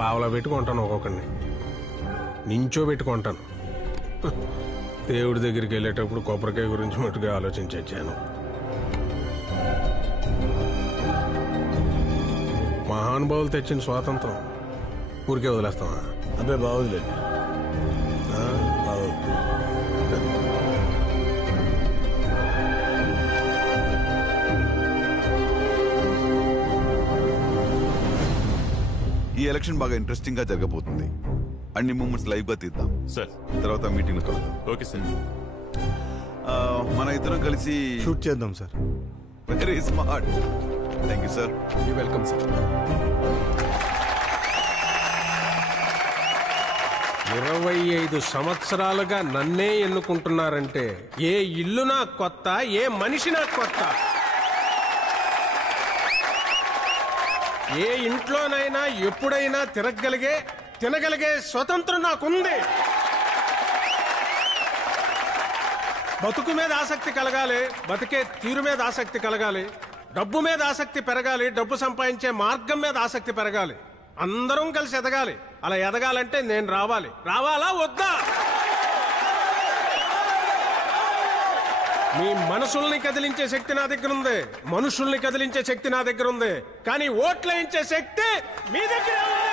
పావలా పెట్టుకుంటాను, ఒక్కొక్కడిని నించో పెట్టుకుంటాను. దేవుడి దగ్గరికి వెళ్ళేటప్పుడు కొబ్బరికాయ గురించి మట్టుగా ఆలోచించి వచ్చాను. మహానుభావులు తెచ్చిన స్వాతంత్రం ఊరికే వదిలేస్తావా? అబ్బాయి బాగోదులేదు. ఈ ఎలక్షన్ బాగా ఇంట్రెస్టింగ్ గా జరగబోతుంది. అన్ని మూమెంట్స్ లైవ్ గా తీద్దాం సార్. తర్వాత మీటింగ్ లో కలుద్దాం. Okay sir. మన ఇద్దరం కలిసి షూట్ చేద్దాం sir. Very smart. Thank you sir. You welcome sir. 25 సంవత్సరాలుగా నన్నే ఎన్నుకుంటున్నారంటే ఏ ఇల్లు నాకు కొత్త, ఏ మనిషి నాకు కొత్త. ఏ ఇంట్లోనైనా ఎప్పుడైనా తినగలిగే స్వతంత్రం నాకుంది. బతుకు మీద ఆసక్తి కలగాలి, బతికే తీరు మీద ఆసక్తి కలగాలి, డబ్బు మీద ఆసక్తి పెరగాలి, డబ్బు సంపాదించే మార్గం మీద ఆసక్తి పెరగాలి. అందరం కలిసి ఎదగాలి. అలా ఎదగాలంటే నేను రావాలా వద్దా? మీ మనసుల్ని కదిలించే శక్తి నా దగ్గర ఉంది, మనుషుల్ని కదిలించే శక్తి నా దగ్గర ఉంది, కానీ ఓట్లేయించే శక్తి మీ దగ్గర ఉంది.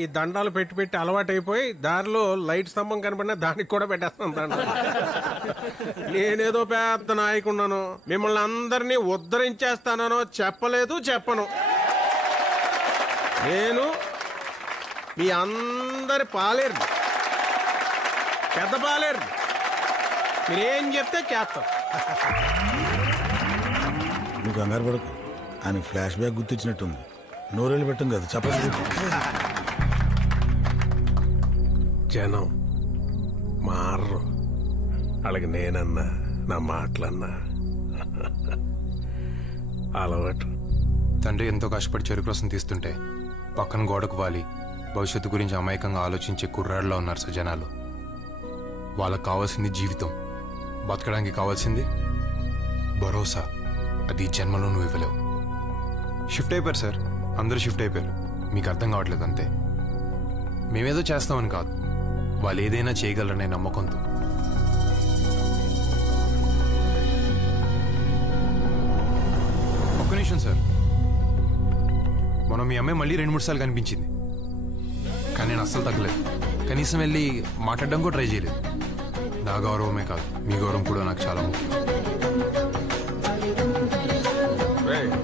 ఈ దండాలు పెట్టి అలవాటైపోయి దారిలో లైట్ స్తంభం కనబడినా దానికి కూడా పెట్టేస్తాను దండ. నేనేదో పెద్ద నాయకున్నాను, మిమ్మల్ని అందరినీ ఉద్ధరించేస్తానో చెప్పను. నేను మీ అందరి పాలేరు, పెద్ద పాలేరు. మీరేం చెప్తే చేస్తాం. నువ్వు కంగారు పడకు, ఆయన ఫ్లాష్ బ్యాక్ గుర్తించినట్టుంది. నోరేళ్ళు పెట్టం కదా, చెప్పండి. జనం మారరు, అలాగే నేనన్నా నా మాటలన్నా అలవాటు. తండ్రి ఎంతో కష్టపడి చెరుకు రసం తీస్తుంటే పక్కన గోడకు వాలి భవిష్యత్తు గురించి అమాయకంగా ఆలోచించే కుర్రాళ్ళలో ఉన్నారు సార్ జనాలు. వాళ్ళకు కావాల్సింది జీవితం, బతకడానికి కావాల్సింది భరోసా. అది జన్మలో నువ్వు ఇవ్వలేవు. షిఫ్ట్ అయిపోయారు సార్, అందరూ షిఫ్ట్ అయిపోయారు. మీకు అర్థం కావట్లేదు అంతే. మేమేదో చేస్తామని కాదు, వాళ్ళు ఏదైనా చేయగలరనే నమ్మకంతో. ఒక్క నిమిషం సార్, మనం మీ అమ్మాయి మళ్ళీ 2-3 సార్లు కనిపించింది, కానీ నేను అస్సలు తగ్గలేదు. కనీసం వెళ్ళి మాట్లాడడం కూడా ట్రై చేయలేదు. నా గౌరవమే కాదు, మీ గౌరవం కూడా నాకు చాలా ముఖ్యం. నేను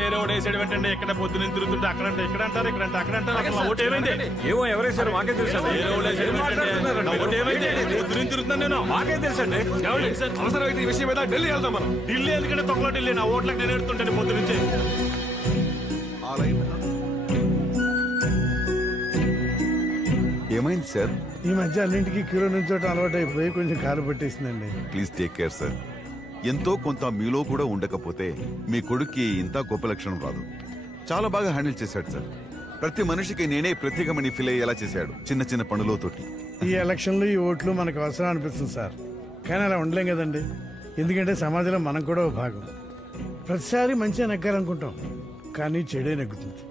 వేరే ఓటు వేసాడు ఏంటంటే ఇక్కడ పొద్దున తిరుగుతుంటే అక్కడంటే ఇక్కడ అంటారు ఇక్కడంటే అక్కడ అంటారు అసలు ఓటు ఏమైంది ఏమో ఎవరేసారు మాకే తెలుసా వేరే ఓటు వేసాడు ఏంటంటే ఓటు ఏమైంది పొద్దున తిరుగుతున్నాను నేను మాకే తెలుసండి అవసరమైతే ఈ విషయం మీద ఢిల్లీ వెళ్తాం మనం ఢిల్లీ ఎందుకంటే తొక్కలో ఢిల్లీ నా ఓట్లకు నేను ఎడుతుంటాను పొద్దు నుంచి ఏమైంది సార్? ఈ మధ్య అన్నింటికి క్యూలో నుంచోటం అలవాటు అయిపోయి కొంచెం కాలు పట్టేసిందండి. Please take care sir. ఎంతో కొంత మీలో కూడా ఉండకపోతే మీ కొడుక్కి ఇంత గొప్ప లక్షణం రాదు. చాలా బాగా హ్యాండిల్ చేశాడు సార్. ప్రతి మనిషికి నేనే ప్రత్యేకమని ఫీల్ అయ్యేలా చేశాడు చిన్న చిన్న పనులతోటి. ఈ ఎలక్షన్లు ఈ ఓట్లు మనకు అవసరం అనిపిస్తుంది సార్, కానీ అలా ఉండలేం కదండి. ఎందుకంటే సమాజంలో మనం కూడా ఒక భాగం. ప్రతిసారి మంచిగా నెగ్గాలనుకుంటాం, కానీ చెడే నెగ్గుతుంది,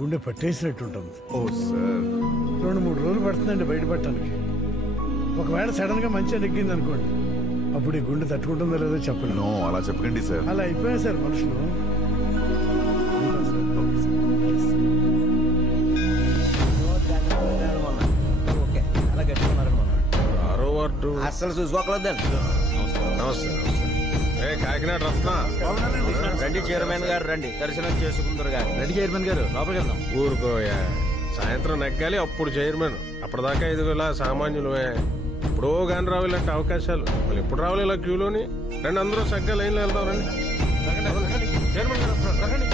గుండె పట్టేసినట్టు ఉంటుంది. ఓ సార్, 2-3 రోజులు పడుతుందండి బయటపడటానికి. ఒకవేళ సడన్ గా మంచిగా నెగ్గింది అనుకోండి, అప్పుడు ఈ గుండె తట్టుకుంటుందో లేదో చెప్పను. నో అలా చెప్పకండి సార్. అలా అయిపోయా సార్ మనుషులు. అస్సలు చూసుకోకలేదండి. నమస్తే. కాకినాడ రత్న రండి చైర్మన్ గారు రండి, దర్శనం చేసుకుందరు గారు. రండి చైర్మన్ గారు, లోపలికి వెళ్దాం. ఊరుకోయా, సాయంత్రం నెగ్గాలి అప్పుడు చైర్మన్. అప్పటిదాకా ఇదిగోలా సామాన్యులమే. ఎప్పుడో గాని రావు ఇలాంటి అవకాశాలు. మళ్ళీ ఎప్పుడు రావాలి ఇలా క్యూలోని. రండి అందరూ చక్కగా లైన్లో వెళ్దాం. రండి చైర్మన్ గారు రండి.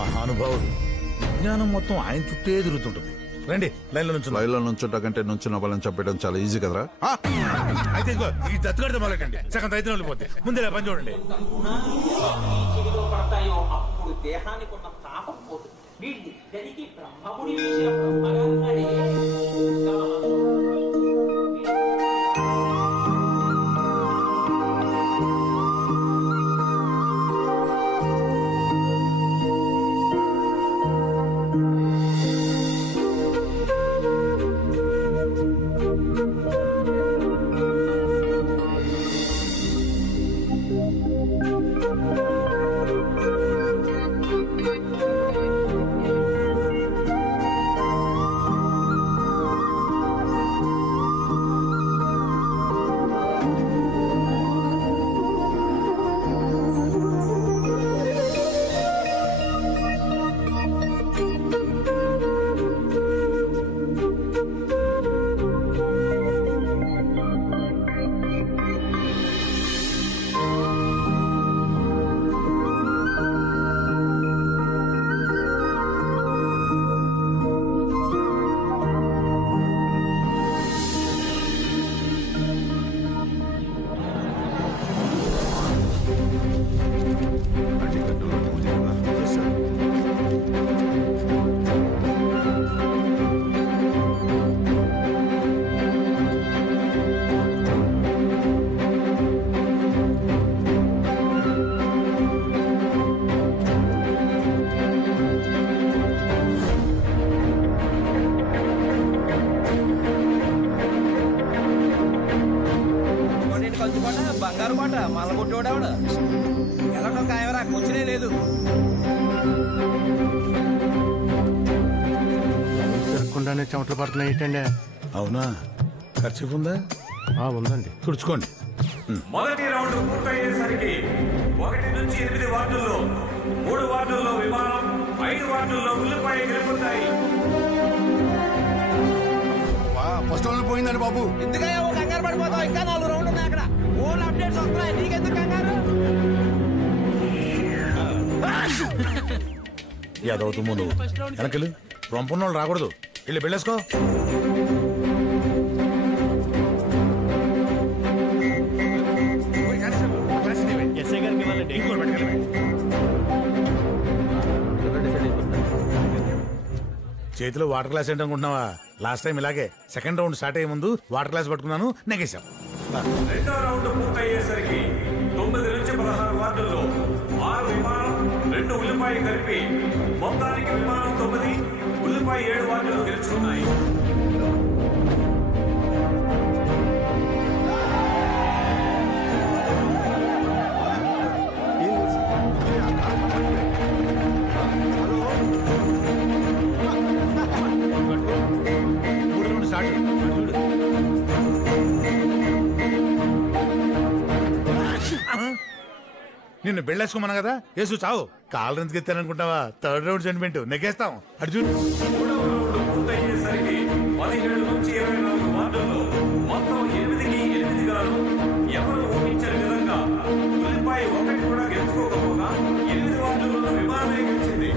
మహానుభావుడు, విజ్ఞానం మొత్తం ఆయన చుట్టే తిరుగుతుంటది. రండి లైన్లో నుంచి. లైన్లో నుంచుంట కంటే నుంచున్న వాళ్ళని చెప్పడం చాలా ఈజీ కదరా. అయితే ఈ దత్తుగడితే మొదలెట్టండి, సగం రైతు వెళ్ళిపోతే ముందు ఇలా పని చూడండి. అప్పుడు దేహానికి ఉన్న తాపం పోతుంది. వీళ్ళిద్దరికీ బ్రహ్మముడి వేసిన బ్రహ్మగారున్నాడే బంగారు మాట మళ్ళ కొట్టేవాడు ఎలా కాయవరా కూర్చునే లేదు. జరగకుండానే చెమటలు పడుతున్నాయి ఏంటండి? అవునా, ఖర్చు ఉందా? ఉందండి, తుడుచుకోండి. మొదటి రౌండ్ పూర్తయ్యేసరికి 1 నుంచి 8 వార్డుల్లో 3 వార్డుల్లో విమానం, 5 వార్డుల్లో ఉల్లిపాయ గెలుపుతాయి. ఫస్ట్ రౌండ్ పోయిందండి బాబు. ఎందుకయ్యా ఓ కంగారు పడిపోతావు? ఇంకా 4 రౌండ్లు ఉన్నాయి అక్కడ. ఓన్ అప్డేట్స్ వస్తున్నాయి, నీకెందుకు కంగారు? ఏదవుతుందో నువ్వు వెనకలు రొంపున్న వాళ్ళు రాకూడదు. వెళ్ళి వెళ్ళేసుకో. చేతిలో వాటర్ గ్లాస్ ఏంటనుకుంటున్నావా? లాస్ట్ టైం ఇలాగే సెకండ్ రౌండ్ స్టార్ట్ అయ్యే ముందు వాటర్ గ్లాస్ పట్టుకున్నాను, నెగేశాం. రెండో రౌండ్ పూర్తయ్యేసరికి 9 నుంచి 16 వార్డుల్లో 6 విమానం, 2 ఉల్లిపాయ కలిపి మొత్తానికి విమానం 9, ఉల్లిపాయ 7 వార్డులు గెలుచుకున్నాయి. నిన్ను పెళ్ళేసుకోమన్నా కదా యేసు చావు కాళ్ళు ఎందుకు ఎత్తాననుకుంటావా? థర్డ్ రౌండ్ సెంటిమెంట్ నెగ్గేస్తాం. అటు చూడు. మూడవ రౌండ్ పూర్తయ్యేసరికి 17 నుంచి 24 వార్డుల్లో మొత్తం 8కి 8 గాను ఎవరు ఊహించని విధంగా ఉల్లిపాయ ఒకటి కూడా గెలుచుకోకపోగా 8 వార్డుల్లో విమానమే గెలిచింది.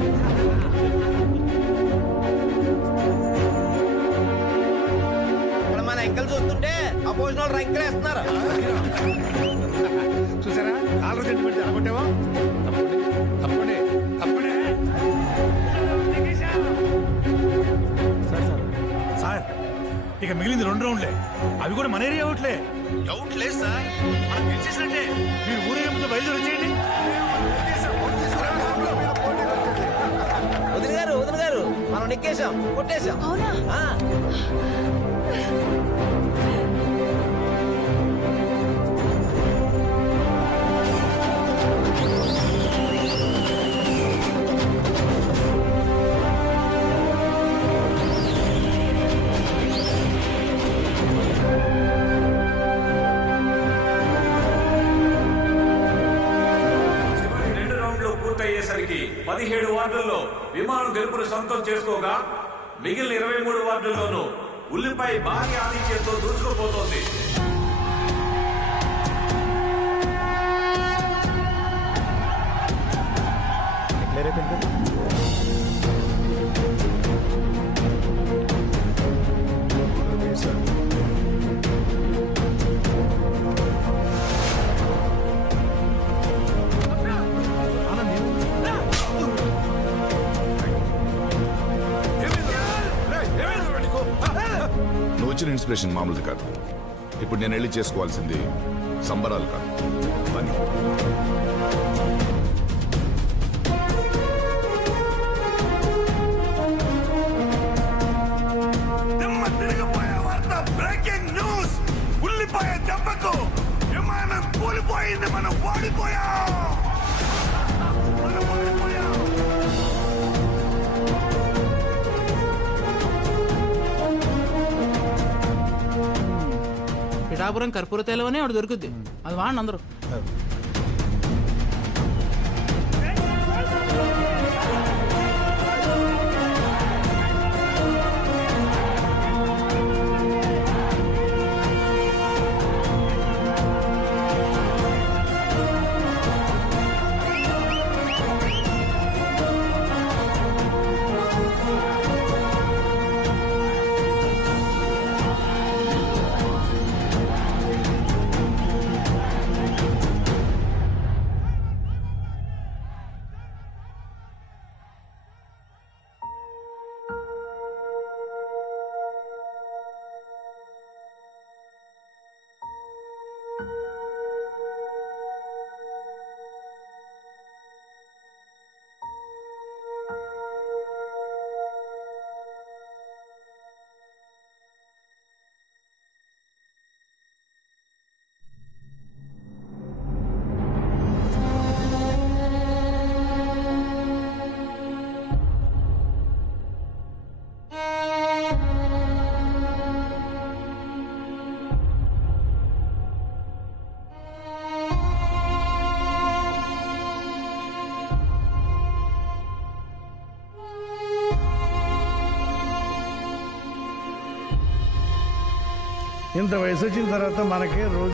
ఇక్కడ మన ఎంకలు చూస్తుంటే అపోజిట్ వాళ్ళు రంకెలు వేస్తున్నారు. చూసారా కాళ్ళు సెంటిమెంట్ అనుకుంటావా? తప్పండి తప్పండి తప్పండి. సార్ ఇక మిగిలింది 2 రౌండ్లే. అవి కూడా మన ఏరియా అవుట్లే. అవుట్ లేదు సార్, మనం గెలిచేసినట్టే. మీరు ఊరేగింపుతో బయలుదేరి వచ్చేయండి. వదిన గారు మనం నెక్కేసాం, కొట్టేశాం. ఆ. చివరి 2 రౌండ్లు పూర్తయ్యేసరికి 17 వార్డుల్లో విమానం గెలుపును సొంతం చేసుకోగా మిగిలిన 23 వార్డుల్లోనూ ఉల్లిపాయ భారీ ఆధిక్యంతో దూసుకుపోతోంది. నువ్వు వచ్చిన ఇన్స్పిరేషన్ మామూలుది కాదు. ఇప్పుడు నేను వెళ్ళి చేసుకోవాల్సింది సంబరాలు కాదు, పని. Breaking news! ఉల్లిపాయ దెబ్బకు విమానం కూలిపోయింది. మనం ఓడిపోయాం. పిఠాపురం కర్పూర తైలం అని ఒకటి దొరుకుద్ది, అది వాడండి అందరూ. ఇంత వయసు వచ్చిన తర్వాత మనకే రోజు